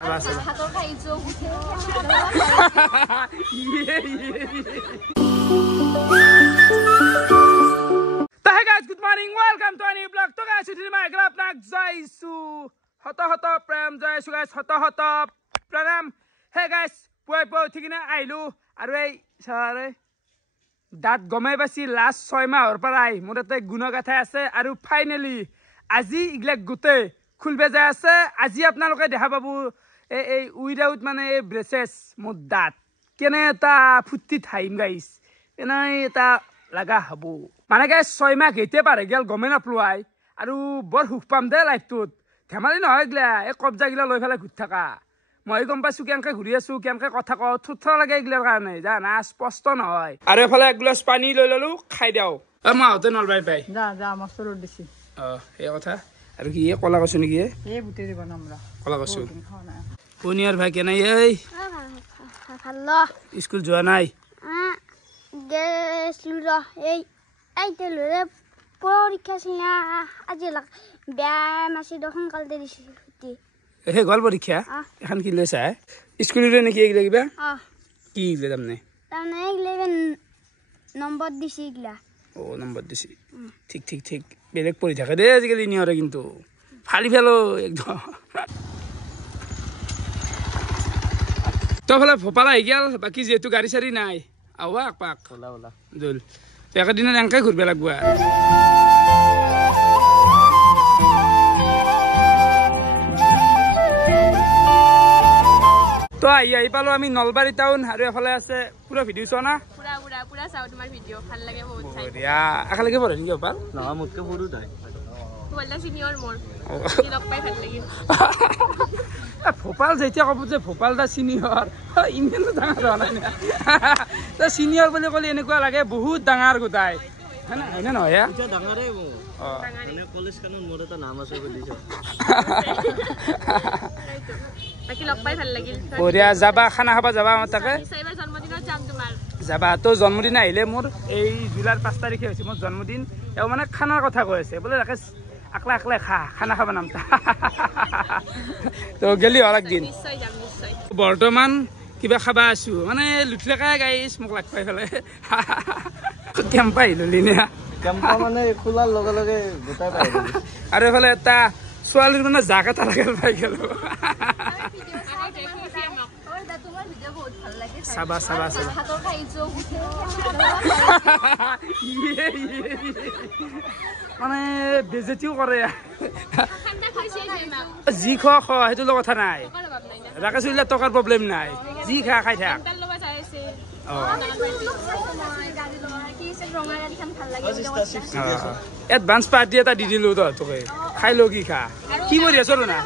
Hey guys, good morning. Welcome to a new vlog. To guys, today my club nak jaisu. Hota prem jaisu guys. Hota pranam. Hey guys, poi thikina ailu aru ei sare dat gomai basi last 6 mahor parai morate guna gatha ase aru finally aji iglak gute khulbe jai ase aji apnaloke dekha babu ei without mane braces muddat kene ta futti thaim guys enai ta laga habu মানে guys 6 মাহ গেতে পারে গেল গমে না প্লুয়াই আৰু বৰ hook পাম দে লাইফটোত ধেমালি নহয় গলা এই কবজা গিলা লৈ ফেলে ঘুত থাকা মই গম পাইছো কেনকে ঘুৰি আছো কেনকে কথা ক থুথৰা লাগে গিলাৰ কাৰণে জানা স্পষ্ট নহয় আৰু এফালে এক গ্লাস পানী লৈ ললো খাই দাও মা হতে নলবাই পাই যা মস্ত ৰদ দিছি এই কথা আৰু কি কলা কছু নেকি এই বুটে দিব নামৰা কলা কছু পনিয়াৰ ভাই কেনে এই ভালো স্কুল যোৱা নাই গেছলুরা এই আইতেলুরে পরীক্ষা ছিলা আজি লাগ ব্যায়াম আছে দখন কাল দিছি ছুটি হে গল পরীক্ষা এখন কি লৈছা স্কুলরে নাকি এগলা কিবা কি এগলা তামনে এগলা নম্বর দিছি এগলা ও নম্বর দিছি ঠিক বেলেগ পড়ি থাকে দে আজিকালি নিয়রে কিন্তু ফালি ফেলো একদম তো ফলে ভোপালা আহি গেল বাকি যেহেতু গাড়ি সারি নাই আওয়া পাক ওলা জল একদিন এনকে ঘুরবে লাগবো তো আহি পালো আমি নলবাৰী টাউন আৰু এফালে আছে পুৰা ভিডিও চোৱা না পুৰা চাও তোমাৰ ভিডিও ভাল লাগে বহুত চাই বঢ়িয়া একেলগে পঢ়ে নেকি ওপাল নহয় মোতকে সৰু তাই বলা সিনিয়ৰ মোৰ কি লগ পাই ভাল লাগিল ভোপাল যেতিয়া ক'ব যে ভোপাল দা সিনিয়ৰ ইমানো ডাঙৰ হোৱা নাই না সিনিয়ৰ বুলি ক'লে এনেকুৱা লাগে বহুত ডাঙৰ গোটাই হয়নে নহয় ডাঙৰে মানে কলেজ কানত মোৰ এটা নাম আছে বুলিছ বাকি লগ পাই ভাল লাগিল বঢ়িয়া যাবা খানা খাবা যাবা আমাৰ তাকে এইবাৰ জন্মদিনত যাম তোমাৰ যাবা তো জন্মদিন আহিলে মোৰ এই জুলাইৰ 5 তাৰিখে হৈছে মোৰ জন্মদিন এও মানে খানাৰ কথা কৈ আছে বোলে ৰাখে আকলা খানা খাবা নামতা তো গেলি হল একদিন নিশ্চয় যাম নিশ্চয় বৰ্তমান কিবা খাবা আছো মানে লুটলেকা গাইছ মোক লাগ পাই ফেলে কেম্প আহিলো লিনিয়া কেম্প মানে খোলাৰ লগে লগে গোটাই পাই আৰু এফালে এটা ছোৱালীৰ মানে জাক এটা লাগিল পাই গেল চাবা মানে বেজেতিও কৰে যি খোৱা সেইটো লগত কথা নাই ৰাকে চলিলে টকাৰ প্ৰব্লেম নাই যি খাই থাক এডভান্স পাৰ্টি এটা দি দিলো তহঁতকে খাই লো কি খা কি কৰি আছ না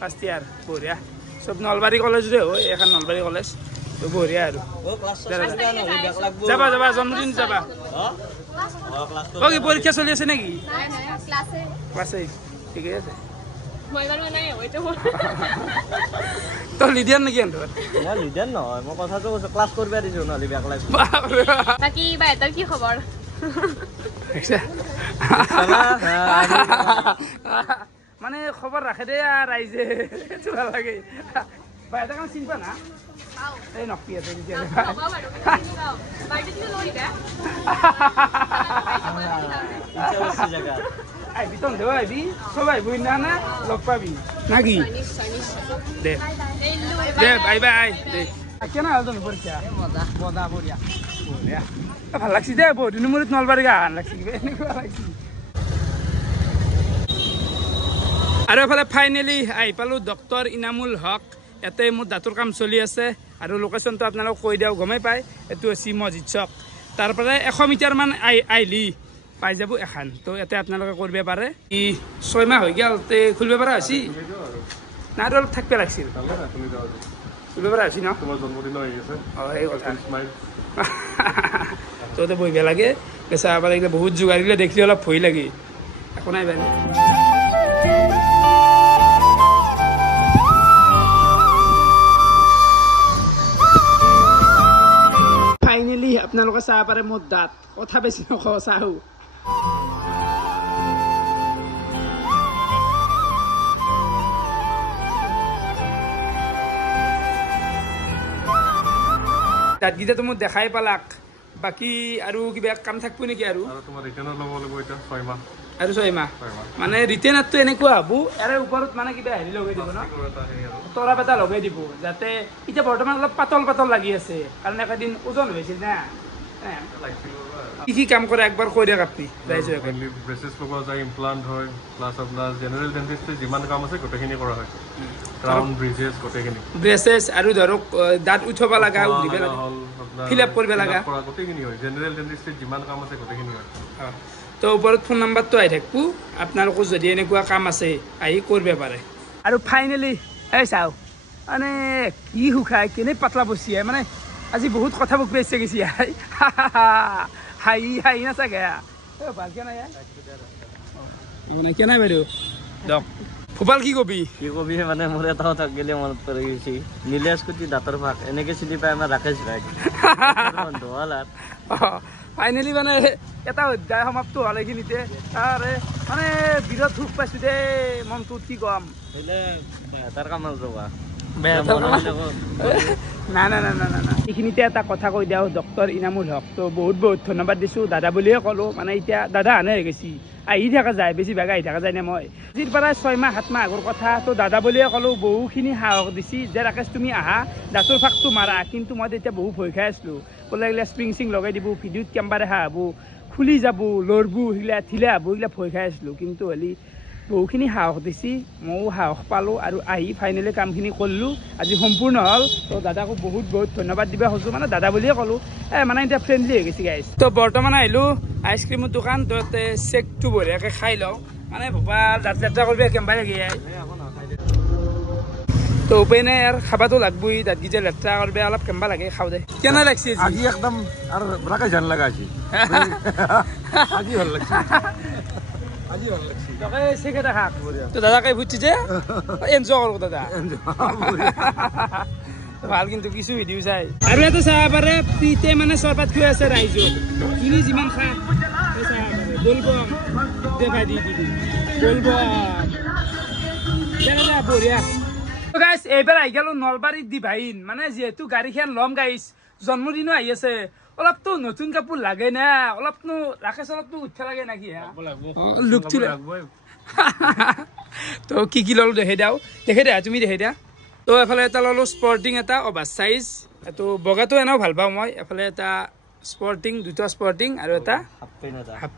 ফাৰ্ষ্ট ইয়াৰ বঢ়িয়া সব নলবাৰী কলেজৰে হয় এখন নলবাৰী কলেজ বঢ়িয়া আৰু যাবা জন্মদিন যাবা কি পৰীক্ষা চলি আছে নেকি ক্লাছে ঠিকে আছে তই লিডিয়াৰ নেকি লিডিয়াৰ নহয় মই কথাটো কৈছো ক্লাছ কৰিব দিছো নহলে বেক লাগব বাকি বাইতৰ কি খবৰ মানে খবৰ ৰাখে দে ৰাইজে ভাল লাগে বাইতা কাম চিন পা না এই নকপি আছে আইবি তন দেও আইবি সবাই বই না না লগ পাবি নাকি দে বাই দে কেন আল তুমি পরীক্ষা মজা বঢ়িয়া ভাল লাগছি দে বহুত দিন মূৰত নলবাৰী গান লাগছি এনেকুৱা লাগছি আৰু এফালে ফাইনেলি আহি পালো ডক্টৰ ইনামুল হক ইয়াতে মোৰ দাঁতৰ কাম চলি আছে আৰু লোকেশ্যনটো আপোনালোক কৈ দিওঁ গমেই পায় এইটো হৈছে মছজিদ চক তাৰ পৰা 100 মিটাৰমান আহিলি পাই যাব এখন তো ইয়াতে আপোনালোকে কৰিব পাৰে ই 6 মাহ হৈ গ'ল তে খুলিব পৰা হৈছি না আৰু অলপ থাকিব লাগিছিল খুলিব পৰা হৈছি ন তোমাৰ জন্মদিন হৈ আছে এই কথা তো বহিব লাগে চাহ পালে বহুত যোগাৰ গিলা দেখিলে অলপ ভয় লাগে একো নাই বাইদেউ ফাইনেলি আপোনালোকে চাহ পাৰে মোৰ দাঁত কথা বেছি নকওঁ চাহো দাঁতকেইটাতো মোক দেখাই পালাক বাকী আৰু কিবা কাম থাকিব নেকি আৰু তোমাৰ ৰিটাৰ্ণৰ ল'ব লাগিব এতিয়া 6 মাহ আৰু 6 মাহ মানে ৰিটাৰ্ণতটো এনেকুৱা হ'ব ইয়াৰে ওপৰত মানে কিবা হেৰি লগাই দিব ন তৰা পেটা লগাই দিব যাতে এতিয়া বৰ্তমান অলপ পাতল পাতল লাগি আছে কাৰণ একেদিন ওজন হৈছিল না কি কাম কৰে একবাৰ কৈ দিয়ক আপুনি ব্ৰেচেছ লগোৱা যায় ইমপ্লাণ্ট হয় প্লাছ আপোনাৰ জেনেৰেল ডেণ্টিষ্ট্ৰি যিমান কাম আছে গোটেইখিনি কৰা হয় ক্ৰাউন ব্ৰিজেছ গোটেইখিনি ব্ৰেচেছ আৰু ধৰক দাঁত উঠাব লগা দিব লাগে ফিল আপ কৰিব লগা গোটেইখিনি হয় জেনেৰেল ডেণ্টিষ্ট্ৰিত যিমান কাম আছে গোটেইখিনি হয় তো ওপৰত ফোন নাম্বাৰটো আহি থাকিব আপোনালোকৰ যদি এনেকুৱা কাম আছে আহি কৰিব পাৰে আৰু ফাইনেলি এই চাওঁ মানে কি শুকাই কেনে পাতলা বচিয়াই মানে আজি বহুত কথা মোক বেছি গেছি হাঁহি নাচাগে ভালকে নাই নাইকিয়া নাই বাইদেউ দিয়ক ভূপাল কি কবি মানে মোৰ এটা কথা গেলে মনত পৰি গৈছে নীলেশ কুটি দাঁতৰ ভাগ এনেকে চিনি পাই আমাৰ ৰাকেশ ভাই ফাইনেলি মানে এটা অধ্যায় সমাপ্ত হ'ল এইখিনিতে আৰে মানে বিৰাট সুখ পাইছোঁ দেই মনটোত কি কম তাৰ কামত ৰবা না এইখিনিতে এটা কথা কৈ দিওঁ ডক্টৰ ইনামুল হক তো বহুত ধন্যবাদ দিছোঁ দাদা বুলিয়ে ক'লোঁ মানে এতিয়া দাদা আনে হৈ গৈছি আহি থকা যায় বেছিভাগ আহি থকা যায় নে মই আজিৰ পৰা 6 মাহ 7 মাহ আগৰ কথা তো দাদা বুলিয়ে ক'লোঁ বহুখিনি সাহস দিছি যে ৰাকেশ তুমি আহা দাঁতৰ ফাঁকটো মাৰা কিন্তু মই তেতিয়া বহু ভয় খাই আছিলোঁ বোলে এইগিলা স্প্ৰিং চিং লগাই দিব ভিডিঅ'ত কেম্বাৰ দেখা হ'ব খুলি যাব লৰব সেইগিলা ঠিলা হ'ব এইগিলা ভয় খাই আছিলোঁ কিন্তু হ'লে বহুখিনি সাহস দিছি ময়ো সাহস পালোঁ আৰু আহি ফাইনেলি কামখিনি কৰিলোঁ আজি সম্পূৰ্ণ হ'ল তো দাদাকো বহুত ধন্যবাদ দিব খুজিছোঁ মানে দাদা বুলিয়ে ক'লোঁ মানে এতিয়া ফ্ৰেণ্ডলি হৈ গৈছে গাইছ তো বৰ্তমান আহিলোঁ আইচক্ৰীমৰ দোকান তো ইয়াতে চেকটো বঢ়িয়াকৈ খাই লওঁ মানে ভূপাল দাঁত লেতেৰা কৰিব কেম্বাৰ লাগি তো উপায় নাই আৰু খাবাতো লাগবই দাঁতকেইটা লেতেৰা কৰিব অলপ কেম্বা লাগে খাওঁ দে কেনে লাগছে আজি একদম আৰু ৰাকেশ জান লগা আছে আজি ভাল লাগছে তো দাদাকে বুঝছি যে এনজয় করবো দাদা ভাল কিন্তু কিছু ভিডিও চাই আৰু এটা চাব পাৰে প্ৰীতে মানে চৰপাত খুৱাই আছে ৰাইজক কিনি যিমান খা বলবো দেখা দি বলবো বঢ়িয়া গাইছ এইবাৰ আহি গেলো নলবাৰীত দিভাইন মানে যিহেতু গাড়ীখন ল'ম গাইছ জন্মদিনো আহি আছে অলপতো নতুন কাপোৰ লাগে না অলপনো ৰাকেশ অলপতো উঠা লাগে নাকি লুকটো তো কি ল'লো দেখে দিয়া তুমি দেখে দিয়া তো এফালে এটা ল'লো স্পৰ্টিং এটা অভাৰ চাইজ তো বগাটো এনেও ভাল পাওঁ মই এফালে এটা স্পৰ্টিং দুটা স্পৰ্টিং আৰু এটা হাফ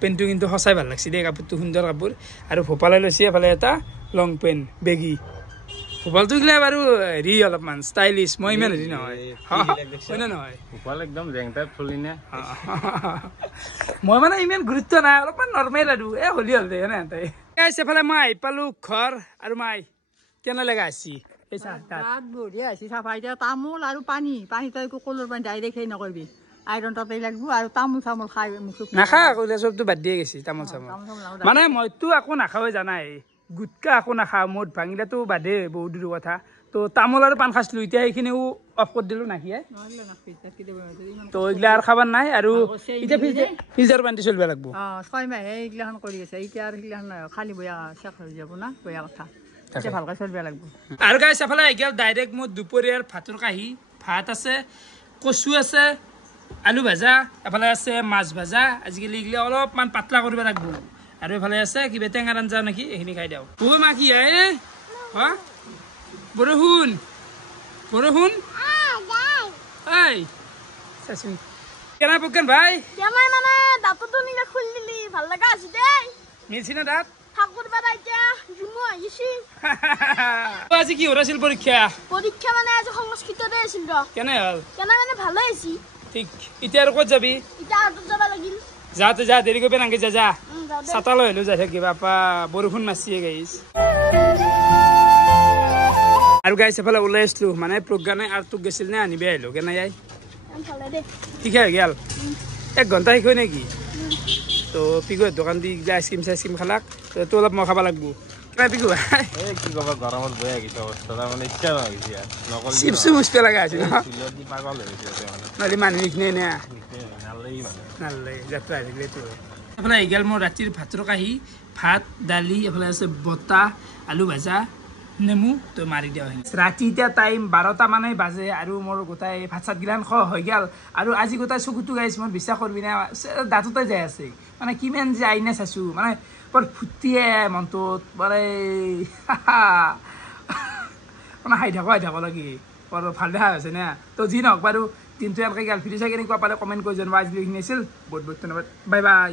পেণ্টটো কিন্তু সঁচাই ভাল লাগছে দেই কাপোৰটো সুন্দৰ কাপোৰ আৰু ভূপালে লৈছে এফালে এটা লং পেণ্ট বেগী ভূপালটো গিলা বাৰু হেৰি অলপমান ষ্টাইলিছ মই ইমান হেৰি নহয় ভূপাল একদম জেং টাইপ চলি নে মই মানে ইমান গুৰুত্ব নাই অলপমান নৰ্মেল আৰু হলি হ'ল দে এনে এফালে মই আহি পালো ঘৰ আৰু মাই কেনে লগা আছি বঢ়িয়া আছে চাফা এতিয়া তামোল আৰু পানী তই একো কলৰ পানী ডাইৰেক্ট সেই নকৰিবি আইৰণ তাতে লাগিব আৰু তামোল খাই নাখা চবটো বাদ দিয়ে গেছি তামোল চামোল মানে মইতো একো নাখাওঁৱে জানাই গুটকা একো নাখাওঁ মদ ভাঙিলেতো বাদে বহুত দূৰ কথা তো তামোল আৰু পাণ খাইছিলোঁ এতিয়া সেইখিনিও অফ কৰি দিলোঁ নাখিয়াই তো এইগিলা আৰু খাবাৰ নাই আৰু এতিয়া ফ্ৰিজৰ পানী চলিব লাগিব 6 মাহে এইগিলাখন কৰি আছে এতিয়া আৰু সেইগিলাখন খালি বয়া শেষ হৈ যাব না বয়া কথা এতিয়া ভালকৈ চলিব লাগিব আৰু গাইছ এফালে আহি গ'ল ডাইৰেক্ট মোৰ দুপৰীয়াৰ ভাতৰ কাঁহী ভাত আছে কচু আছে আলু ভাজা এফালে আছে মাছ ভাজা আজিকালি এইগিলা অলপমান পাতলা কৰিব লাগিব আৰু এফালে আছে কিবা টেঙাৰ আঞ্জা নেকি এইখিনি খাই দিওঁ ঐ মা কি হা বৰষুণ এই চাচোন কেনা পকেন ভাই মানে দাঁতটো নিলে খুলি দিলি ভাল লগা আছে দেই মিলছি না দাঁত ঠাকুর বেড়া এতিয়া জুমু আহিছি আজি কি হ'ল আছিল পৰীক্ষা মানে আজি সংস্কৃততে আছিল ৰ কেনে হ'ল মানে ভালো হৈছে ঠিক এতিয়া আৰু ক'ত যাবি এতিয়া আদত যাব লাগিল যা দেৰি কৰিব নালাগে যা ছাতা লৈ হ'লেও যাই থাকিব বাপা বৰষুণ মাৰিছে গাইছ আৰু গাইছ এফালে ওলাই আছিলো মানে প্ৰজ্ঞানে আৰু তোক গৈছিল নে আনিব আহিলো কেনে যাই ঠিকে হৈ গেল 1 ঘণ্টা শেষ হয় নেকি তো পিগুৰ দোকান দি আইচক্ৰীম খালাক তো অলপ মই খাব লাগিব কেনে পিগু কি ক'বা গৰমত বৈ আহিছে অৱস্থা মানে ইচ্ছা নহৈছে চিপছো মুচপে লগা আছিল পাগল হৈছে নহ'লে মানুহ এইখিনিয়ে নে নালাগে যাত্ৰা আহিলেতো এফালে আহি গ'ল মোৰ ৰাতিৰ ভাতৰ কাঁহী ভাত দালি এফালে আছে বটা আলু ভাজা নেমু তো মাৰি দিয়া হয় ৰাতি এতিয়া টাইম 12টা মানে বাজে আৰু মোৰ গোটাই ভাত চাত গিলান খোৱা হৈ গ'ল আৰু আজি গোটাই চকুটো গাইছ মই বিশ্বাস কৰিবি না দাঁততে যাই আছে মানে কিমান যে আইনে চাইছোঁ মানে বৰ ফুটিয়ে মনটোত মানে মানে হাই থাকো লাগি বৰ ভাল দেখা হৈছে না তো যি নহওক বাৰু দিনটো এনেকৈ গাল ফিৰি চাই কেনেকুৱা পালে কমেণ্ট কৰি জনাব আজিলৈ এইখিনি আছিল বহুত বহুত ধন্যবাদ বাই বাই